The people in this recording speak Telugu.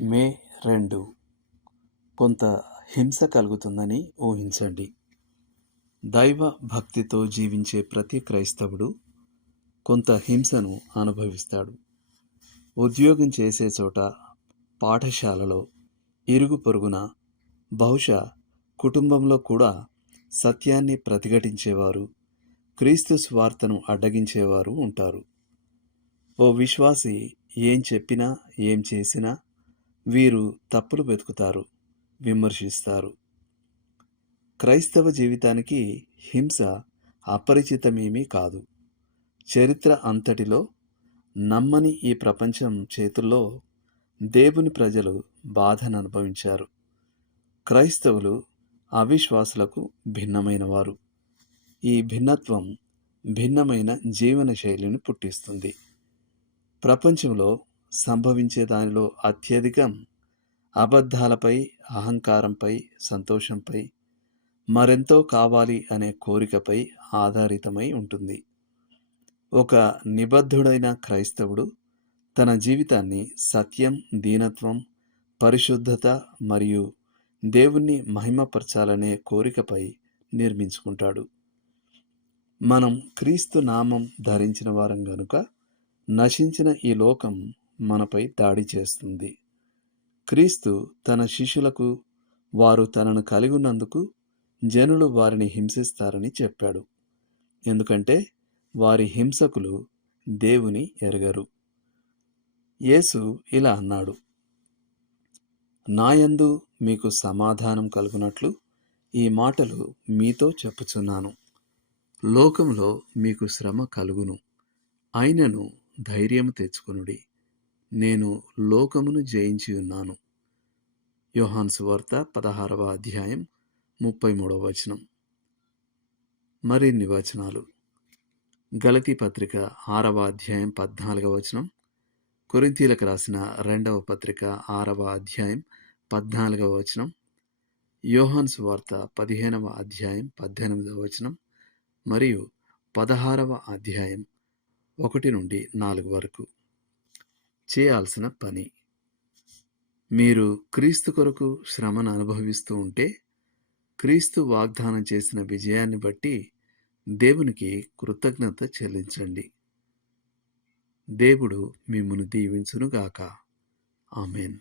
మే రెండు. కొంత హింస కలుగుతుందని ఊహించండి. దైవ భక్తితో జీవించే ప్రతి క్రైస్తవుడు కొంత హింసను అనుభవిస్తాడు. ఉద్యోగం చేసే చోట పాఠశాలలో ఇరుగు పొరుగున బహుశా కుటుంబంలో కూడా సత్యాన్ని ప్రతిఘటించేవారు క్రీస్తు స్వార్తను అడ్డగించేవారు ఉంటారు. ఓ విశ్వాసి ఏం చెప్పినా ఏం చేసినా వీరు తప్పులు వెతుకుతారు విమర్శిస్తారు. క్రైస్తవ జీవితానికి హింస అపరిచితమేమీ కాదు. చరిత్ర అంతటిలో నమ్మని ఈ ప్రపంచం చేతుల్లో దేవుని ప్రజలు బాధను అనుభవించారు. క్రైస్తవులు అవిశ్వాసులకు భిన్నమైన వారు ఈ భిన్నత్వం భిన్నమైన జీవన శైలిని పుట్టిస్తుంది. ప్రపంచంలో సంభవించే దానిలో అత్యధికం అబద్ధాలపై అహంకారంపై సంతోషంపై మరెంతో కావాలి అనే కోరికపై ఆధారితమై ఉంటుంది. ఒక నిబద్ధుడైన క్రైస్తవుడు తన జీవితాన్ని సత్యం దీనత్వం పరిశుద్ధత మరియు దేవుణ్ణి మహిమపరచాలనే కోరికపై నిర్మించుకుంటాడు. మనం క్రీస్తు నామం ధరించిన వారం గనుక నశించిన ఈ లోకం మనపై దాడి చేస్తుంది. క్రీస్తు తన శిష్యులకు వారు తనను కలిగి ఉన్నందుకు జనులు వారిని హింసిస్తారని చెప్పాడు. ఎందుకంటే వారి హింసకులు దేవుని ఎరగరు. యేసు ఇలా అన్నాడు నాయందు మీకు సమాధానం కలుగునట్లు ఈ మాటలు మీతో చెప్పుచున్నాను. లోకంలో మీకు శ్రమ కలుగును. అయినను ధైర్యము తెచ్చుకొనుడి. నేను లోకమును జయించి ఉన్నాను. యోహాన్స్ వార్త పదహారవ అధ్యాయం ముప్పై మూడవ వచనం. మరిన్ని వచనాలు. గలతి పత్రిక ఆరవ అధ్యాయం పద్నాలుగవ వచనం. కొరింతీలకు రాసిన రెండవ పత్రిక ఆరవ అధ్యాయం పద్నాలుగవ వచనం. యోహాన్స్ వార్త పదిహేనవ అధ్యాయం పద్దెనిమిదవ వచనం. మరియు పదహారవ అధ్యాయం ఒకటి నుండి నాలుగు వరకు. చేయాల్సిన పని. మీరు క్రీస్తు కొరకు శ్రమను అనుభవిస్తూ ఉంటే క్రీస్తు వాగ్దానం చేసిన విజయాన్ని బట్టి దేవునికి కృతజ్ఞత చెల్లించండి. దేవుడు మిమ్మను దీవించునుగాక. ఆమెన్.